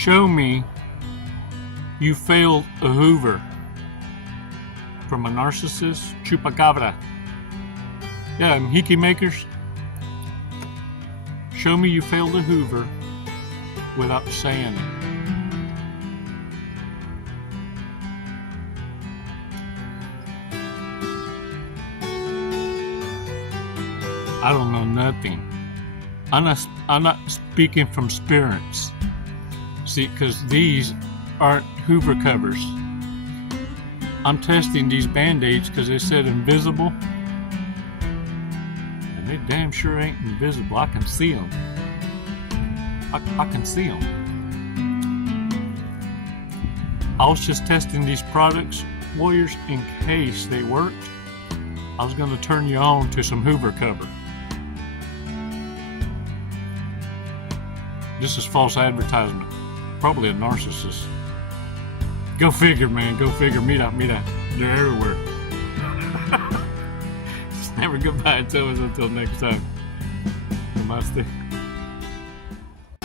Show me you failed a Hoover. From a Narcissist chupacabra. Yeah, hickey makers. Show me you failed a Hoover without saying it. I don't know nothing. I'm not speaking from experience. See, because these aren't Hoover covers. I'm testing these band-aids because they said invisible. And they damn sure ain't invisible. I can see them. I can see them. I was just testing these products, warriors, in case they worked. I was going to turn you on to some Hoover cover. This is false advertisement. Probably a narcissist. Go figure, man. Go figure. Meet up. They're everywhere. Just never goodbye and tell us until next time. Namaste.